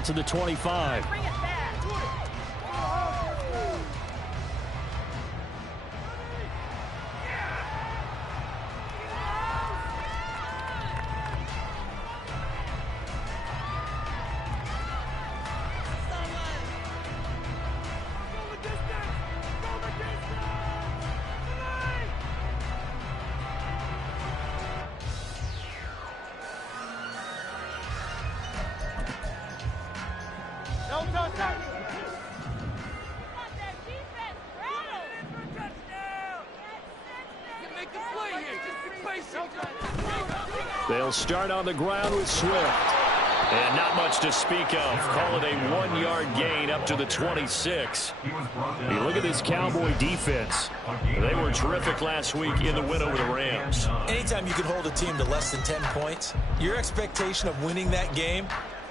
out to the 25. They'll start on the ground with Swift. And not much to speak of. Call it a 1-yard gain up to the 26. You look at this Cowboy defense. They were terrific last week in the win over the Rams. Anytime you can hold a team to less than 10 points, your expectation of winning that game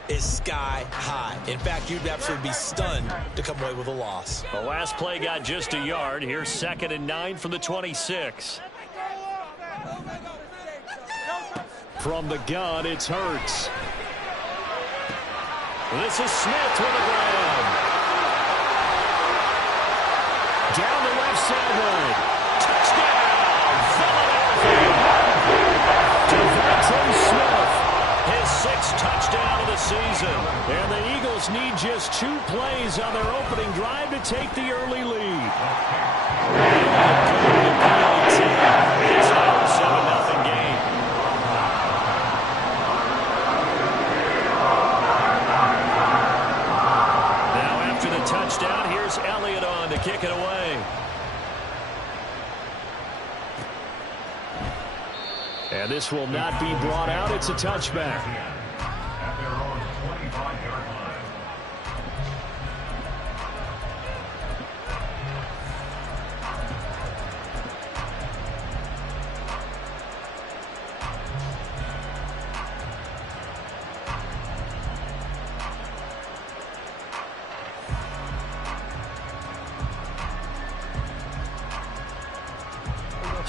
is sky high. In fact, you'd absolutely be stunned to come away with a loss. The last play got just a yard. Here's 2nd and 9 from the 26. From the gun, it's Hurts. This is Smith with the grab. Down the left sideline. Touchdown, Philadelphia. Devontae Smith, his 6th touchdown of the season. And the Eagles need just 2 plays on their opening drive to take the early lead. It's now a 7-0 game. Touchdown. Here's Elliott on to kick it away. And this will not be brought out. It's a touchback. At their own 25-yard line.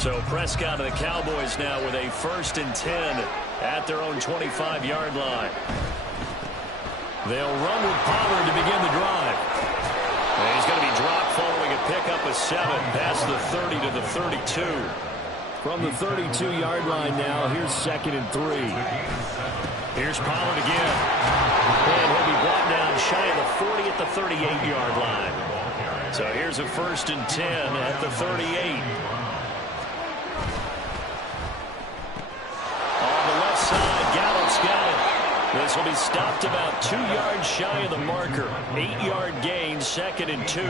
So Prescott and the Cowboys now with a 1st and 10 at their own 25-yard line. They'll run with Pollard to begin the drive. And he's going to be dropped following a pickup of 7 past the 30 to the 32. From the 32-yard line now, here's 2nd and 3. Here's Pollard again. And he'll be brought down shy of the 40 at the 38-yard line. So here's a 1st and 10 at the 38. This will be stopped about 2 yards shy of the marker. 8-yard gain, 2nd and 2.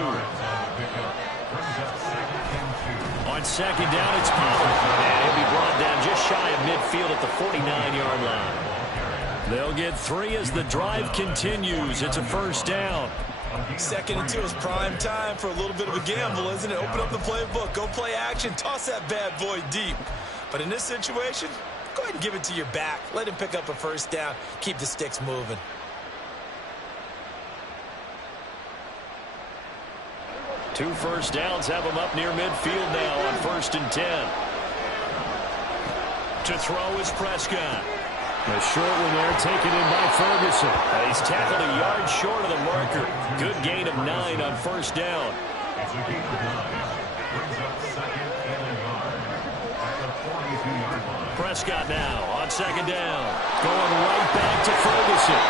On 2nd down, it's Pollard. And he'll be brought down just shy of midfield at the 49-yard line. They'll get 3 as the drive continues. It's a 1st down. 2nd and 2 is prime time for a little bit of a gamble, isn't it? Open up the playbook, go play action, toss that bad boy deep. But in this situation, go ahead and give it to your back. Let him pick up a 1st down. Keep the sticks moving. Two 1st downs have him up near midfield now on 1st and 10. To throw is Prescott. A short one there taken in by Ferguson. And he's tackled a yard short of the marker. Good gain of 9 on 1st down. It's a gain of 9. Brings up 2nd and a yard at the 42-yard line. Prescott now on 2nd down. Going right back to Ferguson.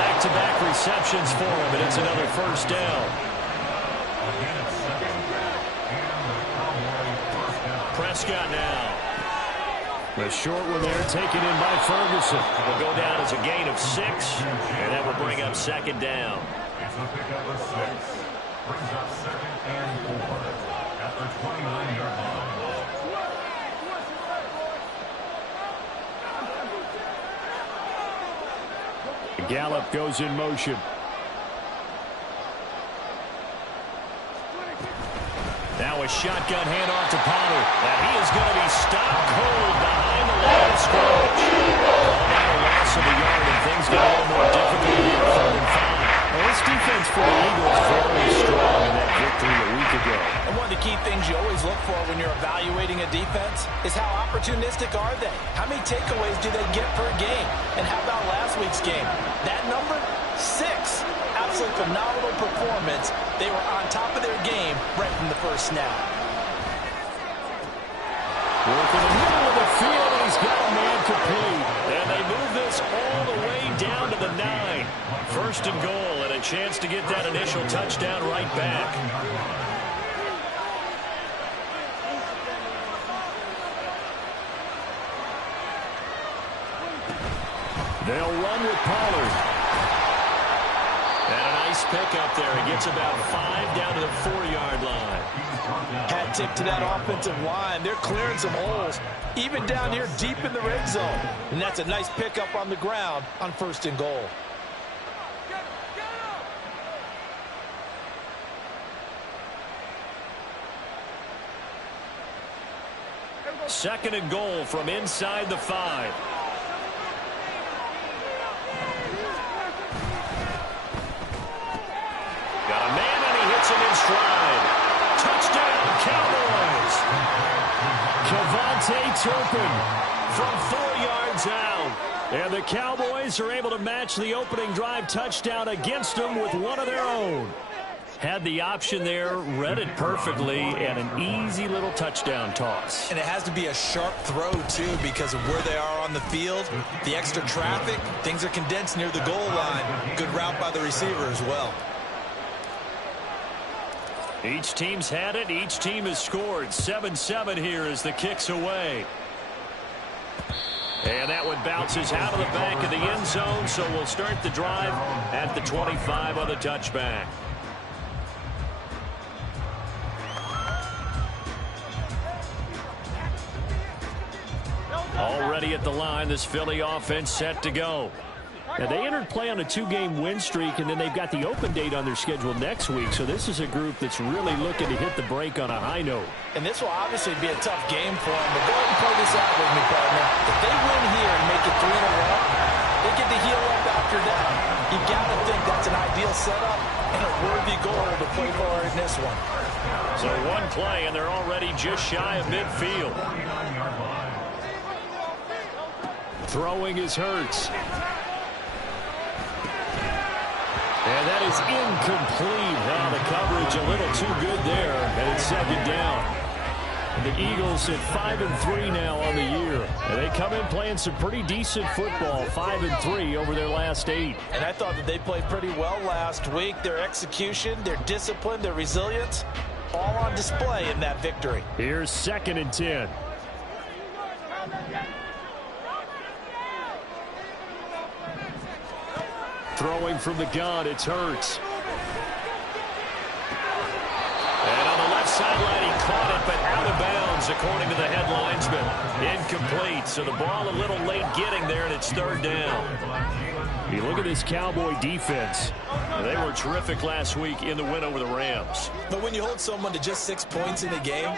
Back-to-back receptions for him, and it's another 1st down. Prescott now. A short one there taken in by Ferguson. Will go down as a gain of 6, and that will bring up 2nd down. It's a pickup of 6. Brings up 2nd and 4 at the 29-yard line. Gallup goes in motion. Now a shotgun handoff to Pollard. And he is going to be stopped cold behind the line of scrimmage. A loss of a yard, and things get a little more difficult here, 3rd and 5. Well, this defense for the Eagles very strong in that victory a week ago. And one of the key things you always look for when you're evaluating a defense is how opportunistic are they? How many takeaways do they get per game? And how about last week's game? That number, 6. absolutely phenomenal performance. They were on top of their game right from the first snap. Work in the middle of the field, and he's got a man complete. And they move this all the way down to the 9. First and goal, and a chance to get that initial touchdown right back. They'll run with Pollard. And a nice pickup there. He gets about 5 down to the 4-yard line. Hat tip to that offensive line. They're clearing some holes, even down here deep in the red zone. And that's a nice pickup on the ground on first and goal. Second and goal from inside the 5. Got a man, and he hits him in stride. Touchdown, Cowboys. Kevontae Turpin from 4 yards out. And the Cowboys are able to match the opening drive touchdown against them with one of their own. Had the option there, read it perfectly, and an easy little touchdown toss. And it has to be a sharp throw, too, because of where they are on the field. The extra traffic, things are condensed near the goal line. Good route by the receiver as well. Each team's had it. Each team has scored. 7-7 here as the kick's away. And that one bounces out of the back of the end zone, so we'll start the drive at the 25 on the touchback. Already at the line, this Philly offense set to go. Now, they entered play on a 2-game win streak, and then they've got the open date on their schedule next week. So this is a group that's really looking to hit the break on a high note. And this will obviously be a tough game for them. But go ahead and play this out with me, partner. If they win here and make it 3 in a row, they get to heal up after that. You got to think that's an ideal setup and a worthy goal to play for in this one. So one play, and they're already just shy of midfield. Throwing is Hurts. And that is incomplete. Wow, the coverage a little too good there, and it's second down. And the Eagles at 5-3 now on the year. And they come in playing some pretty decent football, 5-3 over their last 8. And I thought that they played pretty well last week. Their execution, their discipline, their resilience, all on display in that victory. Here's 2nd and 10. Throwing from the gun, it's Hurts. And on the left sideline, he caught it, but out of bounds, according to the head linesman. Incomplete, so the ball a little late getting there, and it's 3rd down. You look at this Cowboy defense. They were terrific last week in the win over the Rams. But when you hold someone to just 6 points in a game,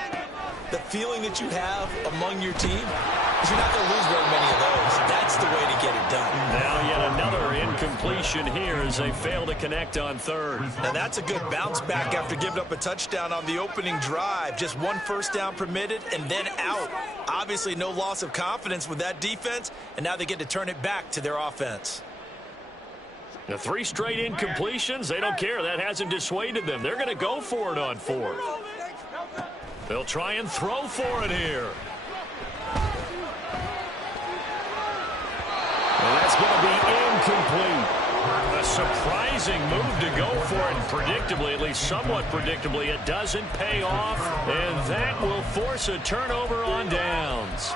the feeling that you have among your team is you're not going to lose very many of those. That's the way to get it done. Now yet another incompletion here as they fail to connect on 3rd. Now that's a good bounce back after giving up a touchdown on the opening drive. Just 1 first down permitted and then out. Obviously no loss of confidence with that defense, and now they get to turn it back to their offense. The 3 straight incompletions, they don't care. That hasn't dissuaded them. They're going to go for it on 4th. They'll try and throw for it here. And that's going to be incomplete. A surprising move to go for it. Predictably, at least somewhat predictably, it doesn't pay off. And that will force a turnover on downs.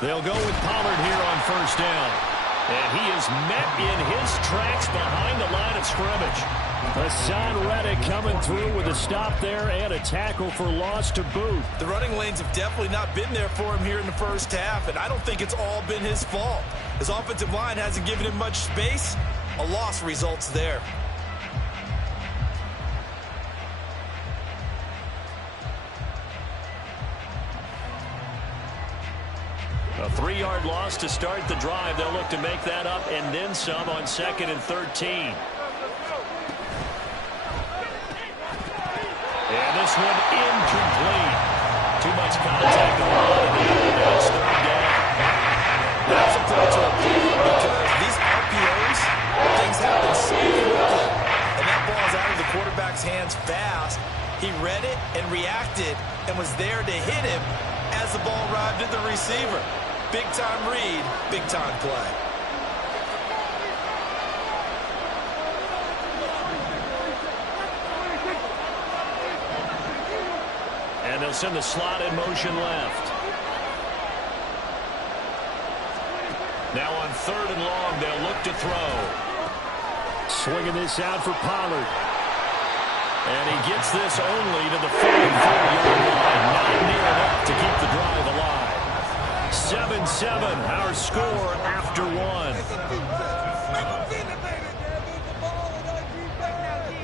They'll go with Pollard here on 1st down. And he is met in his tracks behind the line of scrimmage. Hassan Reddick coming through with a stop there and a tackle for loss to boot. The running lanes have definitely not been there for him here in the first half, and I don't think it's all been his fault. His offensive line hasn't given him much space. A loss results there. A 3-yard loss to start the drive. They'll look to make that up and then some on 2nd and 13. And this one incomplete. Too much contact on the line. Now it's 3rd down. That's important to report because these RPOs, things happen so quickly. And that ball's out of the quarterback's hands fast. He read it and reacted and was there to hit him as the ball arrived at the receiver. Big-time read, big-time play. And they'll send the slot in motion left. Now on 3rd and long, they'll look to throw. Swinging this out for Pollard. And he gets this only to the 44-yard line. Not near enough to keep the drive alive. 7-7, our score after 1.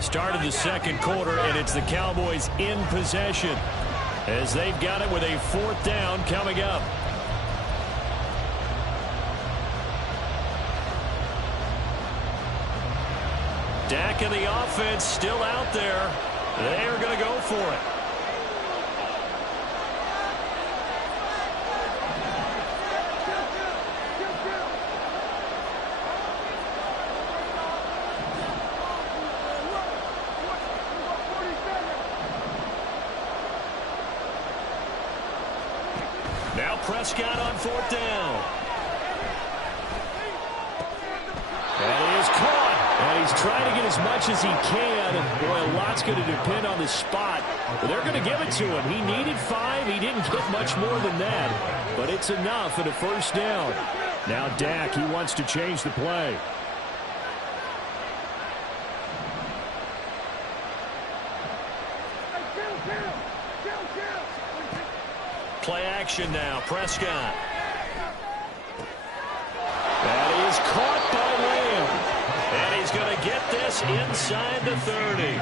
Start of the 2nd quarter, and it's the Cowboys in possession as they've got it with a 4th down coming up. Dak and the offense still out there. They are going to go for it. Now Prescott on 4th down. And he is caught. And he's trying to get as much as he can. And boy, a lot's going to depend on the spot. But they're going to give it to him. He needed 5. He didn't get much more than that. But it's enough at a 1st down. Now Dak, he wants to change the play. Play action now. Prescott. That is caught by Lamb. And he's going to get this inside the 30.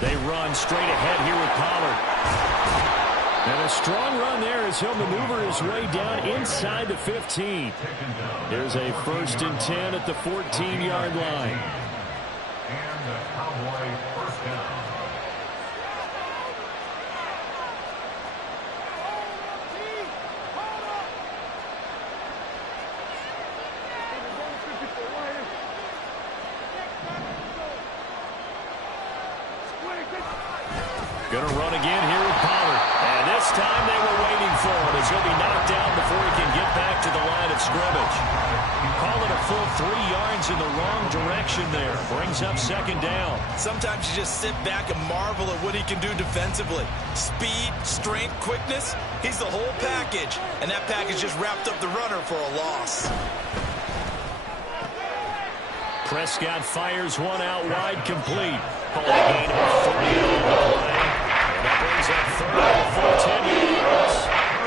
They run straight ahead here with Pollard. And a strong run there as he'll maneuver his way down inside the 15. There's a 1st and 10 at the 14-yard line. And the Cowboy 1st down. Going to run again here with Pollard. And this time they were waiting for him as he'll be knocked down before he can get back to the line of scrimmage. Call it a full 3 yards in the wrong direction there. Brings up 2nd down. Sometimes you just sit back and marvel at what he can do defensively. Speed, strength, quickness. He's the whole package. And that package just wrapped up the runner for a loss. Prescott fires one out wide, complete. Call it a gain of 3 on the play. And that brings up 3rd for 10 yards.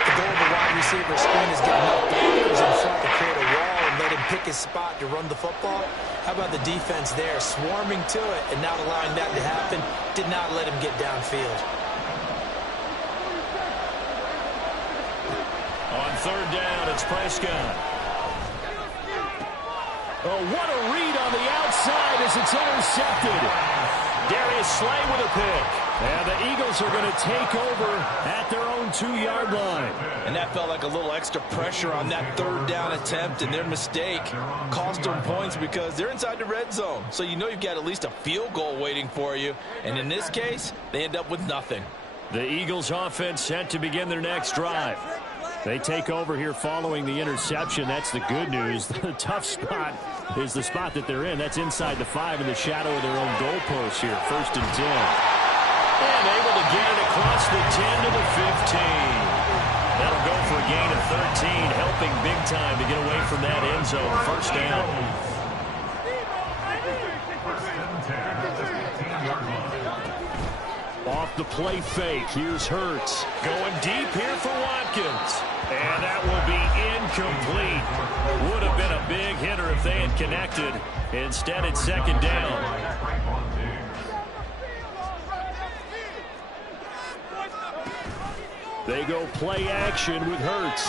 The goal of the wide receiver screen is getting enough blockers in front to create a wall and let him pick his spot to run the football. How about the defense there, swarming to it and not allowing that to happen? Did not let him get downfield. On 3rd down, it's Prescott. Oh, what a read on the outside as it's intercepted. Darius Slay with a pick. And the Eagles are going to take over at their own 2-yard line. And that felt like a little extra pressure on that 3rd down attempt, and their mistake cost them points because they're inside the red zone. So you know you've got at least a field goal waiting for you. And in this case, they end up with nothing. The Eagles offense set to begin their next drive. They take over here following the interception. That's the good news. The tough spot is the spot that they're in. That's inside the 5 in the shadow of their own goalpost here. 1st and 10. And able to get it across the 10 to the 15. That'll go for a gain of 13, helping big time to get away from that end zone. 1st down. Off the play fake. Here's Hurts. Going deep here for Watkins. And that will be incomplete. Would have been a big hitter if they had connected. Instead, it's 2nd down. They go play action with Hurts.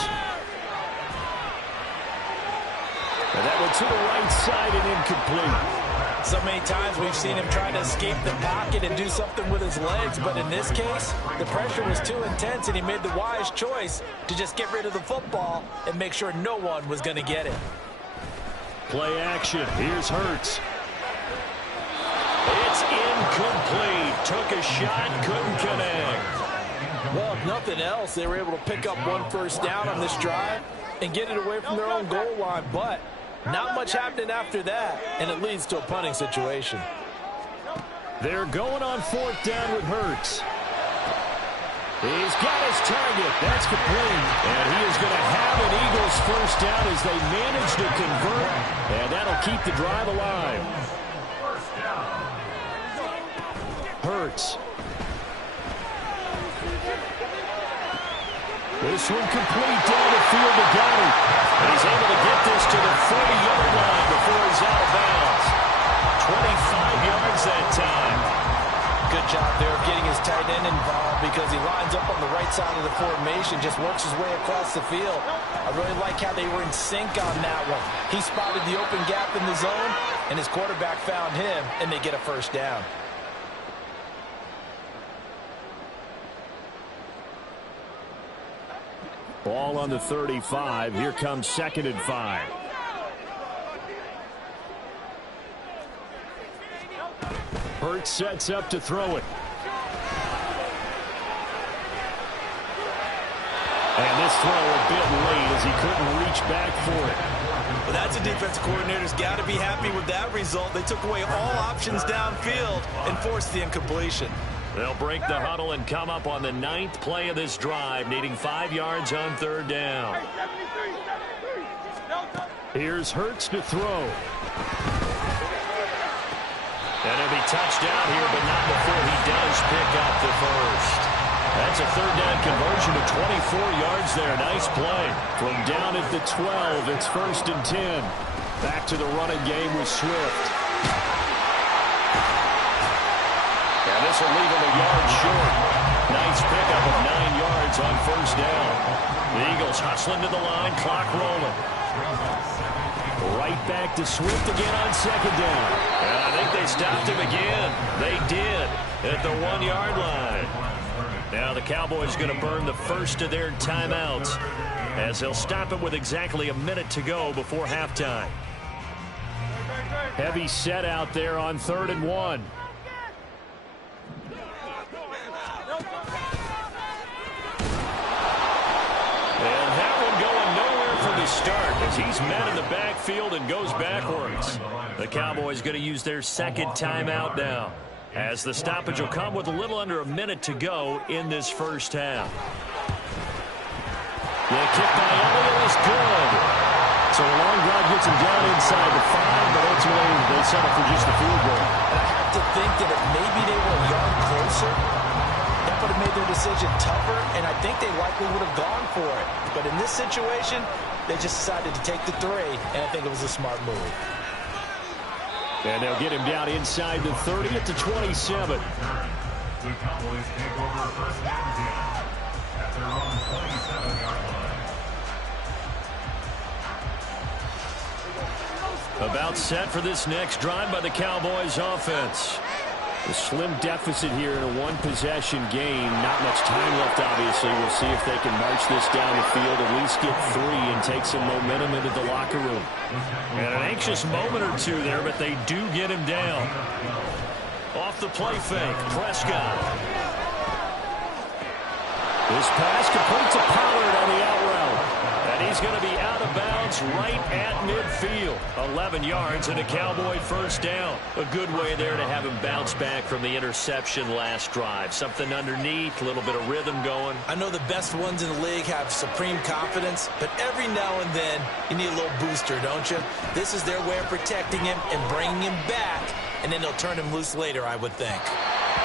And that one to the right side and incomplete. So many times we've seen him try to escape the pocket and do something with his legs, but in this case, the pressure was too intense and he made the wise choice to just get rid of the football and make sure no one was going to get it. Play action. Here's Hurts. It's incomplete. Took a shot, couldn't connect. Well, if nothing else, they were able to pick up one first down on this drive and get it away from their own goal line, but not much happening after that, and it leads to a punting situation. They're going on fourth down with Hurts. He's got his target. That's complete. And he is going to have an Eagles first down as they manage to convert, and that'll keep the drive alive. Hurts. This one complete down the field to Goddard. And he's able to get this to the 40-yard line before he's out of bounds. 25 yards that time. Good job there of getting his tight end involved because he lines up on the right side of the formation, just works his way across the field. I really like how they were in sync on that one. He spotted the open gap in the zone, and his quarterback found him, and they get a first down. Ball on the 35. Here comes 2nd and 5. Hurts sets up to throw it. And this throw a bit late as he couldn't reach back for it. Well, that's a defensive coordinator's got to be happy with that result. They took away all options downfield and forced the incompletion. They'll break the huddle and come up on the 9th play of this drive, needing 5 yards on 3rd down. Here's Hurts to throw. And he'll be touched out here, but not before he does pick up the first. That's a 3rd down conversion of 24 yards there. Nice play. From down at the 12, it's 1st and 10. Back to the running game with Swift. And this will leave him a yard short. Nice pickup of 9 yards on 1st down. The Eagles hustling to the line, clock rolling. Right back to Swift again on 2nd down. And I think they stopped him again. They did at the 1-yard line. Now the Cowboys going to burn the first of their timeouts as they'll stop it with exactly a minute to go before halftime. Heavy set out there on 3rd and 1. And that one going nowhere from the start as he's met in the backfield and goes backwards. The Cowboys going to use their 2nd timeout now, as the stoppage will come with a little under a minute to go in this first half. The kick by Elliott is good. So a long drive gets him down inside the 5, but ultimately they settle for just a field goal. I have to think that if maybe they were a yard closer, that would have made their decision tougher, and I think they likely would have gone for it. But in this situation, they just decided to take the 3, and I think it was a smart move. And they'll get him down inside the 30 at the 27. The Cowboys take over 1st and 10 at their own 27-yard line. About set for this next drive by the Cowboys offense. A slim deficit here in a one-possession game. Not much time left, obviously. We'll see if they can march this down the field, at least get 3 and take some momentum into the locker room. And an anxious moment or two there, but they do get him down. Off the play fake, Prescott. This pass complete to Pollard on the out route. And he's going to be out of bounds right at midfield. 11 yards and a Cowboy first down. A good way there to have him bounce back from the interception last drive. Something underneath, a little bit of rhythm going. I know the best ones in the league have supreme confidence, but every now and then you need a little booster, don't you? This is their way of protecting him and bringing him back, and then they'll turn him loose later, I would think.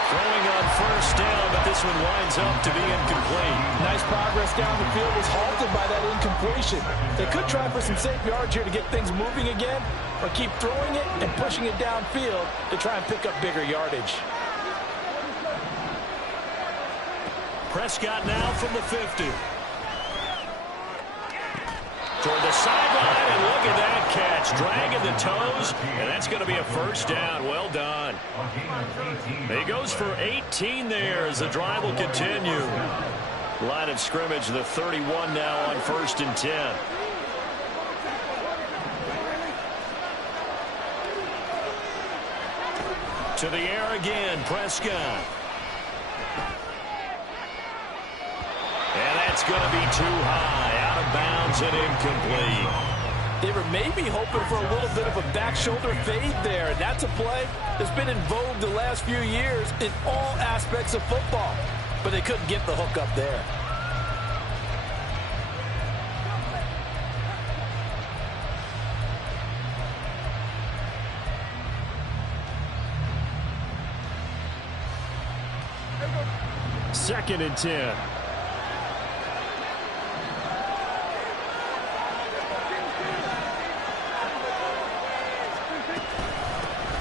Throwing on first down, but this one winds up to be incomplete. Nice progress down the field was halted by that incompletion. They could try for some safe yards here to get things moving again, or keep throwing it and pushing it downfield to try and pick up bigger yardage. Prescott now from the 50. Toward the sideline, and look at that catch. Dragging the toes, and that's going to be a first down. Well done. He goes for 18 there as the drive will continue. Line of scrimmage, the 31 now on 1st and 10. To the air again, Prescott. And that's going to be too high, out of bounds and incomplete. They were maybe hoping for a little bit of a back shoulder fade there, and that's a play that's been in vogue the last few years in all aspects of football. But they couldn't get the hook up there. Second and 10.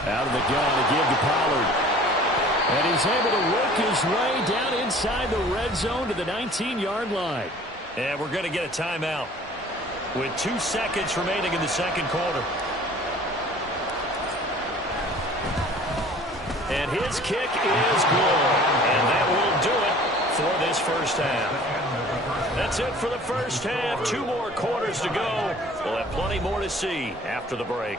Out of the gun to give to Pollard. And he's able to work his way down inside the red zone to the 19-yard line. And we're going to get a timeout with 2 seconds remaining in the second quarter. And his kick is good. And that will do it for this first half. That's it for the first half. 2 more quarters to go. We'll have plenty more to see after the break.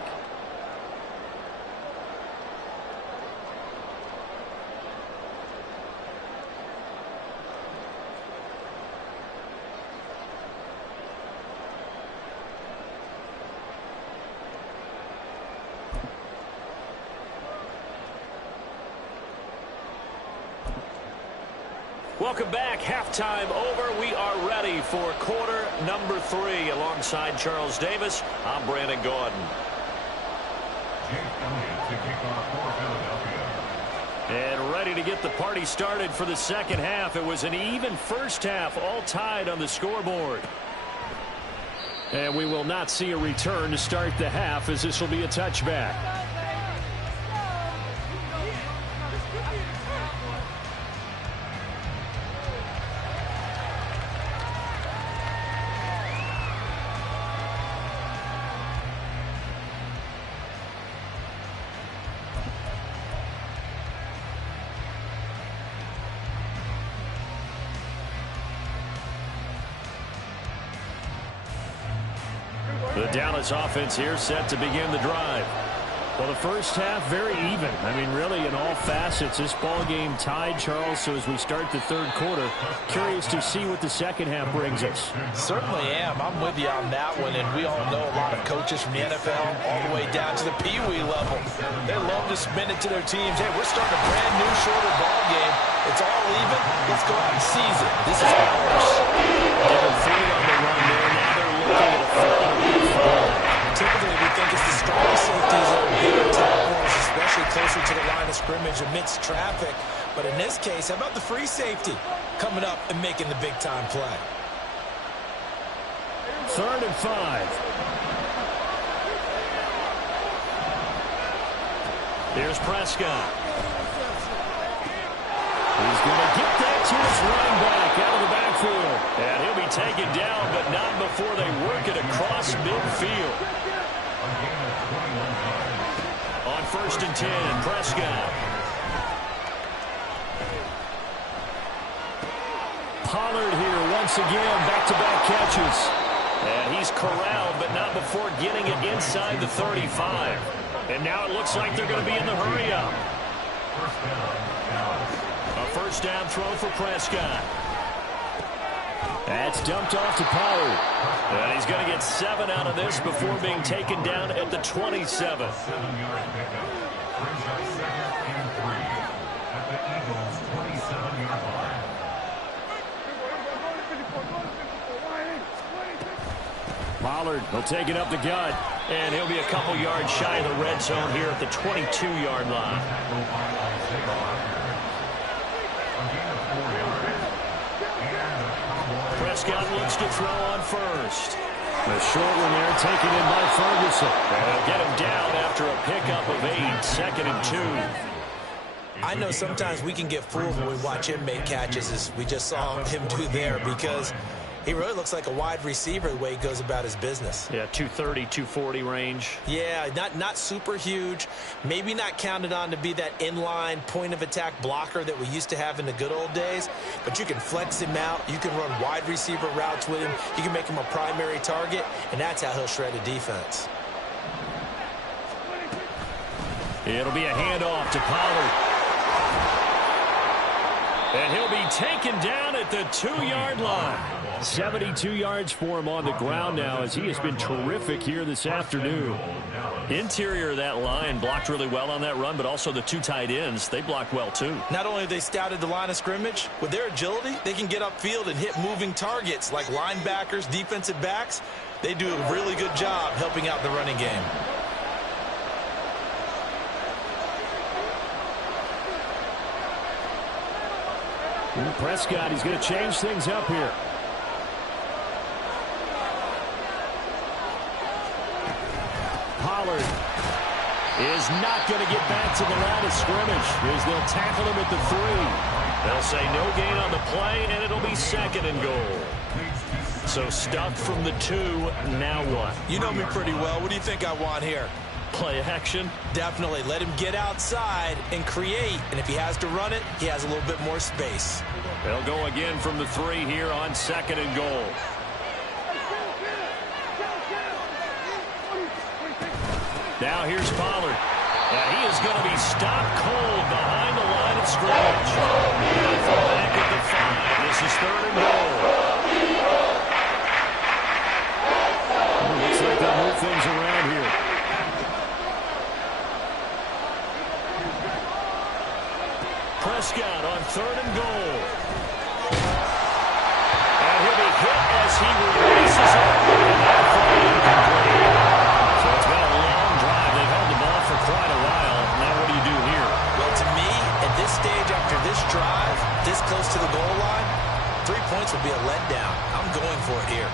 Welcome back. Halftime over. We are ready for quarter number 3. Alongside Charles Davis, I'm Brandon Gordon. And ready to get the party started for the second half. It was an even first half, all tied on the scoreboard. And we will not see a return to start the half, as this will be a touchback. The Dallas offense here set to begin the drive. Well, the first half very even. I mean, really in all facets, this ball game tied, Charles. So as we start the third quarter, curious to see what the second half brings us. Certainly am. I'm with you on that one. And we all know a lot of coaches from the NFL all the way down to the Pee-wee level. They love to spin it to their teams. Hey, we're starting a brand new shorter ball game. It's all even. Let's go out and seize it. This is ours. Given 3 on the run there. Now they're looking at a 4. Typically, we think it's the strong safeties that are bigger tackles, especially closer to the line of scrimmage amidst traffic. But in this case, how about the free safety coming up and making the big-time play? 3rd and 5. Here's Prescott. He's going to get that to his running back out of the backfield. And he'll be taken down, but not before they work it across midfield. On 1st and 10, Prescott. Pollard here once again, back-to-back catches. And he's corralled, but not before getting it inside the 35. And now it looks like they're going to be in the hurry-up. A first down throw for Prescott. That's dumped off to Pollard. And he's going to get 7 out of this before being taken down at the 27. 7-yard pickup. Brings up 2nd and 3 at the Eagles' 27-yard line. Pollard will take it up the gut. And he'll be a couple yards shy of the red zone here at the 22-yard line. Prescott looks to throw on first. The short one there taken in by Ferguson. And they'll get him down after a pickup of 8. 2nd and 2. I know sometimes we can get fooled when we watch him make catches, as we just saw him do there, because he really looks like a wide receiver the way he goes about his business. Yeah, 230, 240 range. Yeah, not super huge. Maybe not counted on to be that inline point-of-attack blocker that we used to have in the good old days. But you can flex him out. You can run wide receiver routes with him. You can make him a primary target, and that's how he'll shred a defense. It'll be a handoff to Pollard. And he'll be taken down at the 2-yard line. 72 yards for him on the ground now, as he has been terrific here this afternoon. Interior of that line blocked really well on that run, but also the two tight ends, they blocked well too. Not only have they scouted the line of scrimmage, with their agility, they can get upfield and hit moving targets like linebackers, defensive backs. They do a really good job helping out the running game. Prescott, he's going to change things up here. Pollard is not going to get back to the line of scrimmage, as they'll tackle him at the 3. They'll say no gain on the play, and it'll be 2nd and goal. So stuck from the 2, now what? You know me pretty well. What do you think I want here? Play action? Definitely. Let him get outside and create. And if he has to run it, he has a little bit more space. They'll go again from the 3 here on 2nd and goal. Now here's Pollard. And he is going to be stopped cold behind the line of scrimmage. Back at the 5. This is 3rd and goal. Looks like they'll move things around here. Prescott on 3rd and goal. And he'll be hit as he releases it. So it's been a long drive. They've held the ball for quite a while. Now what do you do here? Well, to me, at this stage after this drive, this close to the goal line, 3 points would be a letdown. I'm going for it here.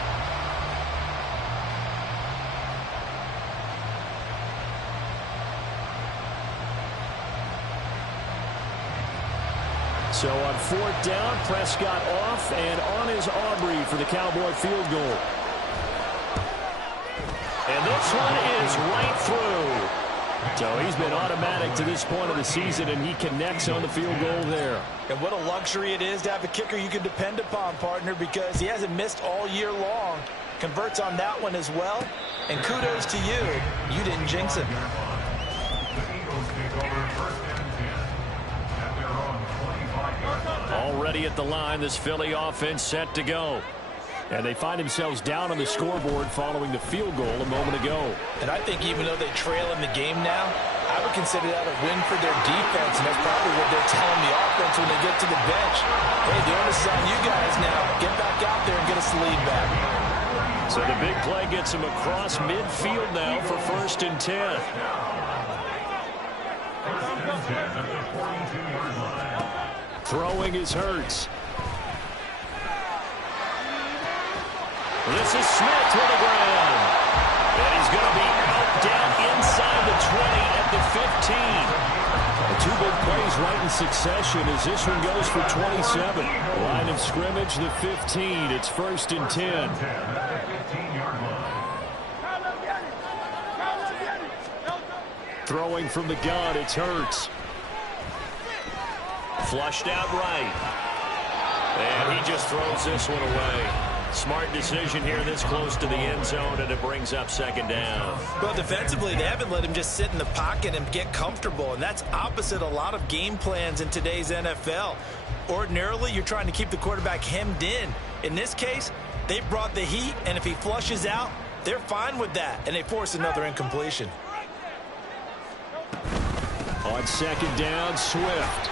So on 4th down, Prescott off, and on is Aubrey for the Cowboy field goal. And this one is right through. So he's been automatic to this point of the season, and he connects on the field goal there. And what a luxury it is to have a kicker you can depend upon, partner, because he hasn't missed all year long. Converts on that one as well. And kudos to you. You didn't jinx him. Already at the line, this Philly offense set to go. And they find themselves down on the scoreboard following the field goal a moment ago. And I think even though they trail in the game now, I would consider that a win for their defense, and that's probably what they're telling the offense when they get to the bench. Hey, the onus is on you guys now. Get back out there and get us the lead back. So the big play gets him across midfield now for 1st and 10. Throwing is Hurts. This is Smith to the ground. And he's going to be out down inside the 20 at the 15. The 2 big plays right in succession as this one goes for 27. Line of scrimmage, the 15. It's 1st and 10. Throwing from the gun, it's Hurts. Flushed out right. And he just throws this one away. Smart decision here this close to the end zone, and it brings up 2nd down. Well, defensively, they haven't let him just sit in the pocket and get comfortable, and that's opposite a lot of game plans in today's NFL. Ordinarily, you're trying to keep the quarterback hemmed in. In this case, they brought the heat, and if he flushes out, they're fine with that, and they force another incompletion. On 2nd down, Swift.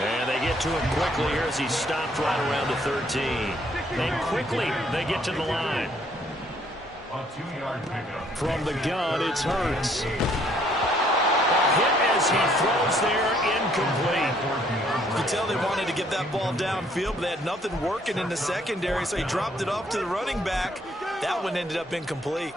And they get to him quickly here as he's stopped right around the 13. And quickly they get to the line. From the gun, it's Hurts. A hit as he throws there, incomplete. You could tell they wanted to get that ball downfield, but they had nothing working in the secondary, so he dropped it off to the running back. That one ended up incomplete.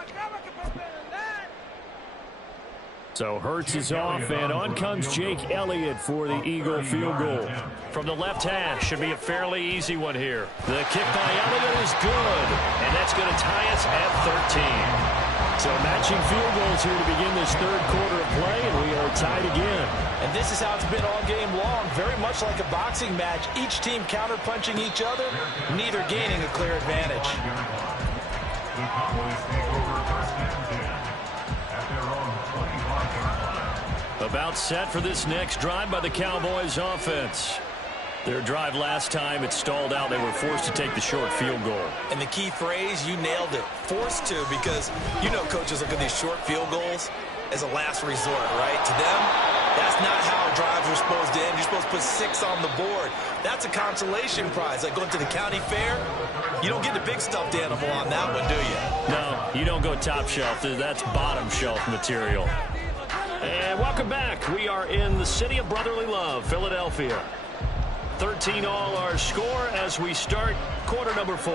So Hurts is off, and on comes Jake Elliott for the Eagle field goal. From the left hash, should be a fairly easy one here. The kick by Elliott is good, and that's going to tie us at 13. So matching field goals here to begin this third quarter of play, and we are tied again. And this is how it's been all game long, very much like a boxing match. Each team counter-punching each other, neither gaining a clear advantage. The Cowboys take over first and 10 at their own 25-yard line. About set for this next drive by the Cowboys offense. Their drive last time, it stalled out. They were forced to take the short field goal. And the key phrase, you nailed it, forced to, because you know coaches look at these short field goals as a last resort, right? To them, that's not how drives are supposed to end. You're supposed to put 6 on the board. That's a consolation prize. Like going to the county fair, you don't get the big stuffed animal on that one, do you? No, you don't go top shelf. That's bottom shelf material. And welcome back. We are in the city of brotherly love, Philadelphia. 13 all our score as we start quarter number 4.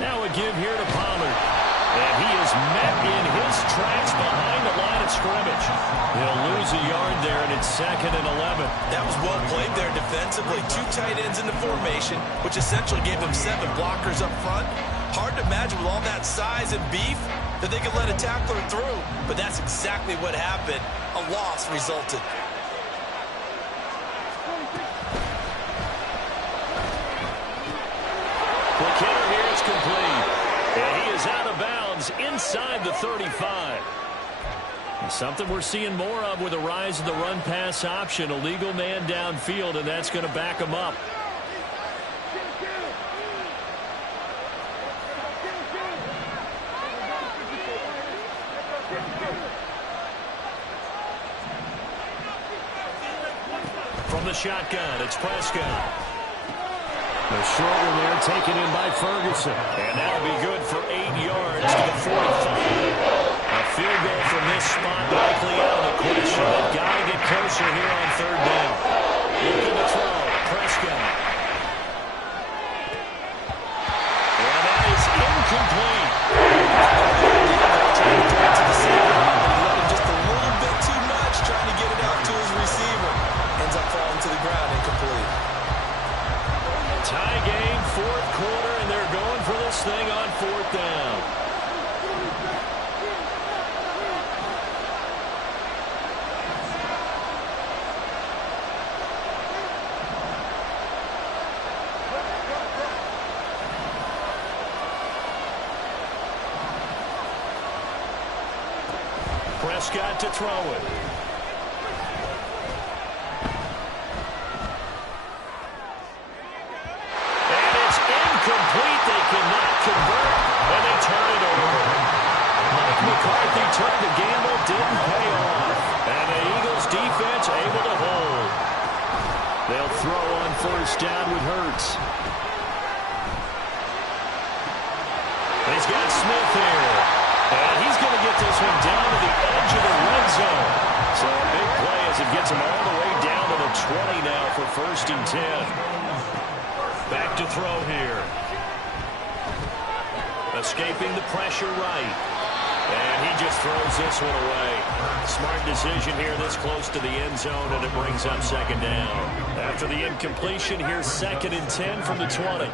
Now a give here to Pollard. And he is met in his tracks behind the line of scrimmage. He'll lose a yard there, and it's 2nd and 11. That was well played there defensively. 2 tight ends in the formation, which essentially gave them 7 blockers up front. Hard to imagine with all that size and beef that they could let a tackler through. But that's exactly what happened. A loss resulted. The kicker here is complete. And he is out of bounds inside the 35. And something we're seeing more of with the rise of the run-pass option. A legal man downfield, and that's going to back him up. From the shotgun, it's Prescott. The short one there taken in by Ferguson. And that'll be good for 8 yards to the 45. A field goal from this spot likely out of the question. They've got to get closer here on 3rd down. Looking to throw, Prescott. And that is incomplete. Trying to throw it to the center. He let him just a little bit too much, trying to get it out to his receiver. Ends up falling to the ground, incomplete. Tie game, 4th quarter, and they're going for this thing on 4th down. Prescott to throw it. Complete, they cannot convert, and they turn it over. Mike McCarthy took the gamble, didn't pay off. And the Eagles defense able to hold. They'll throw on 1st down with Hurts. He's got Smith here. And he's going to get this one down to the edge of the red zone. So a big play as it gets him all the way down to the 20 now for 1st and 10. Back to throw here. Escaping the pressure right. And he just throws this one away. Smart decision here this close to the end zone, and it brings up 2nd down. After the incompletion, here's 2nd and 10 from the 20.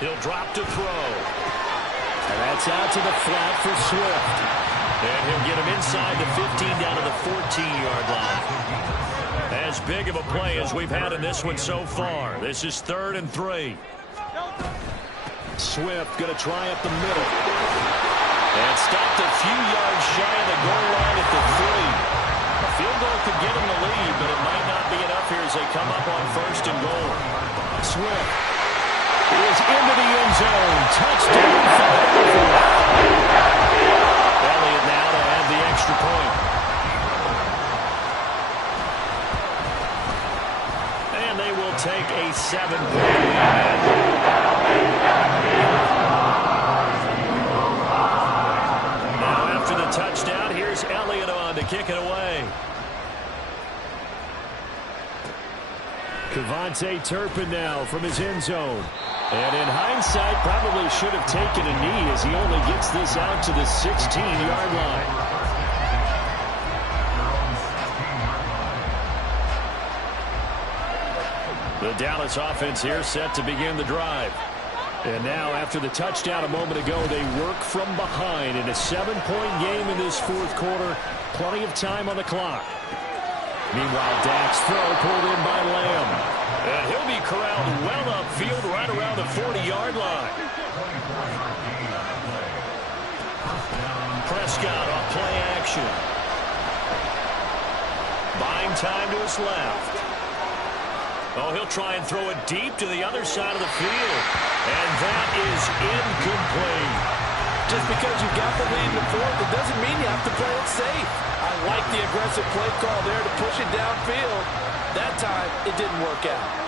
He'll drop to throw. And that's out to the flat for Swift. And he'll get him inside the 15 down to the 14-yard line. As big of a play as we've had in this one so far. This is 3rd and 3. Swift going to try up the middle. And stopped a few yards shy of the goal line at the 3. A field goal could get him the lead, but it might not be enough here as they come up on 1st and goal. Swift is into the end zone. Touchdown, Philadelphia. Elliott now to add the extra point. And they will take a 7-point lead. Now after the touchdown, here's Elliott on to kick it away. Devontae Turpin now from his end zone. And in hindsight, probably should have taken a knee as he only gets this out to the 16-yard line. The Dallas offense here set to begin the drive. And now, after the touchdown a moment ago, they work from behind in a 7-point game in this fourth quarter. Plenty of time on the clock. Meanwhile, Dak's throw pulled in by Lamb. And he'll be corralled well upfield right around the 40-yard line. Prescott off play action. Buying time to his left. Oh, he'll try and throw it deep to the other side of the field. And that is incomplete. Just because you've got the lead in the fourth, it doesn't mean you have to play it safe. I like the aggressive play call there to push it downfield. That time, it didn't work out.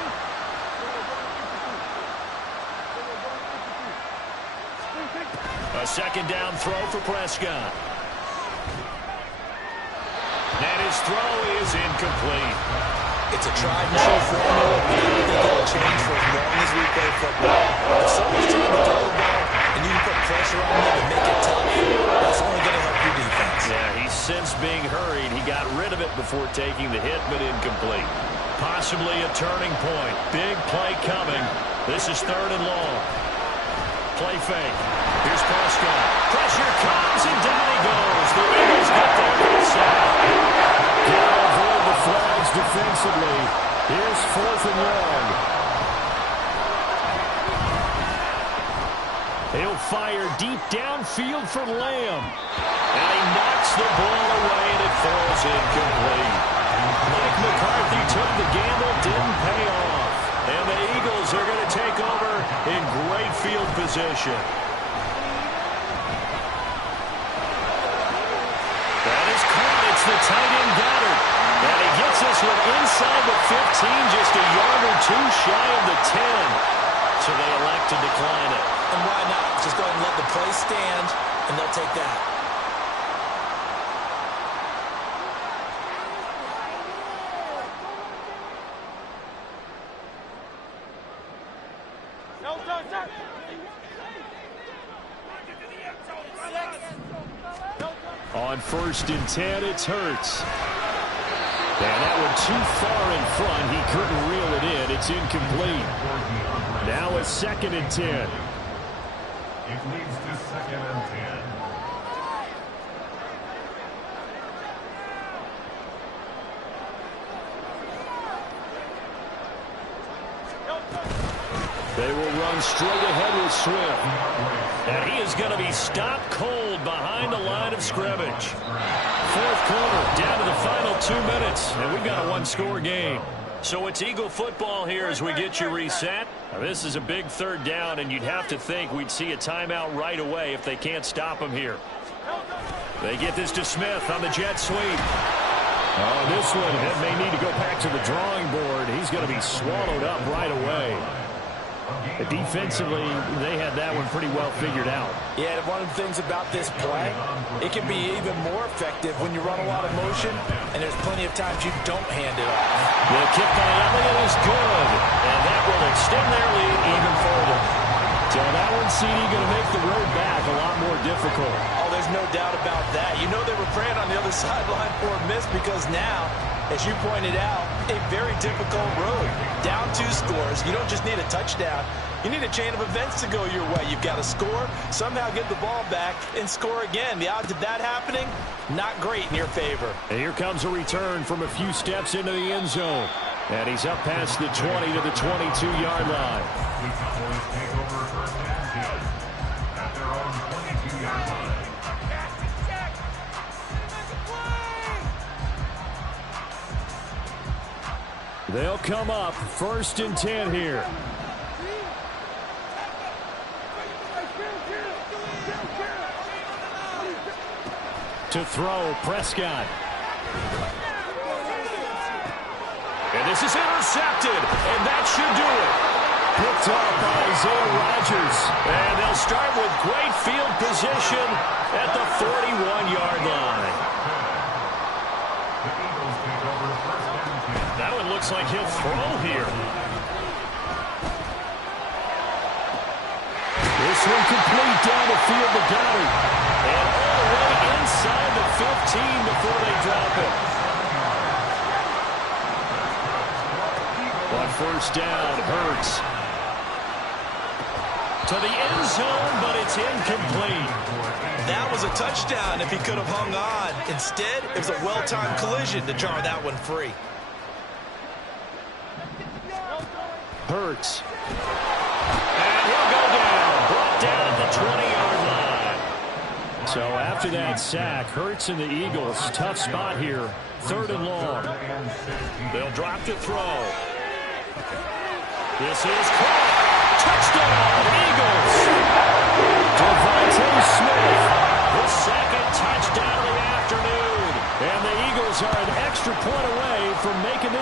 A second down throw for Prescott. And his throw is incomplete. It's a tried-and-true formula, but I don't think it'll change for as long as we play football. If someone's trying to throw the ball and you can put pressure on them and make it tough, that's only going to help your defense. Yeah, he's since being hurried. He got rid of it before taking the hit, but incomplete. Possibly a turning point. Big play coming. This is 3rd and long. Play fake. Here's Prescott. Pressure comes, and down he goes. The Eagles get there for the sack. Gotta avoid the flags defensively. Here's 4th and long. He'll fire deep downfield for Lamb. And he knocks the ball away, and it falls incomplete. Mike McCarthy took the gamble, didn't pay off. And the Eagles are going to take over in great field position. That is caught. It's the tight end Goddard. And he gets this one inside the 15, just a yard or two shy of the 10. So they elect to decline it. And why not? Just go ahead and let the play stand, and they'll take that. On 1st and 10, it's Hurts. And that one too far in front. He couldn't reel it in. It's incomplete. Now a 2nd and 10. It leads to 2nd and 10. They will run straight ahead with Swift. And he is going to be stopped cold behind the line of scrimmage. Fourth quarter, down to the final 2 minutes. And we've got a one-score game. So it's Eagle football here as we get you reset. Now, this is a big 3rd down, and you'd have to think we'd see a timeout right away if they can't stop him here. They get this to Smith on the jet sweep. Oh, this one may need to go back to the drawing board. He's going to be swallowed up right away. Defensively, they had that one pretty well figured out. Yeah, one of the things about this play, it can be even more effective when you run a lot of motion, and there's plenty of times you don't hand it off. The kick by Elliott is good, and that will extend their lead even further. So that one, CD, going to make the road back a lot more difficult. Oh, there's no doubt about that. You know they were praying on the other sideline for a miss because now, as you pointed out, a very difficult road. Down 2 scores. You don't just need a touchdown. You need a chain of events to go your way. You've got to score, somehow get the ball back, and score again. The odds of that happening, not great in your favor. And here comes a return from a few steps into the end zone. And he's up past the 20 to the 22-yard line. The Cowboys take over 1st and 10 at their own 22-yard line. They'll come up 1st and 10 here. To throw, Prescott. And this is intercepted, and that should do it. Picked up by Isaiah Rodgers. And they'll start with great field position at the 41-yard line. The Eagles take over 1st and 10. That one looks like he'll throw here. This one complete down the field to Goddard. And all the way inside the 15 before they drop it. On first down, Hurts. To the end zone, but it's incomplete. That was a touchdown if he could have hung on. Instead, it was a well-timed collision to jar that one free. Hurts. And he'll go down. Brought down at the 20-yard line. So after that sack, Hurts and the Eagles, tough spot here. 3rd and long. They'll drop to throw. This is caught. Touchdown, Eagles. Devontae Smith, the 2nd touchdown of the afternoon. And the Eagles are an extra point away from making this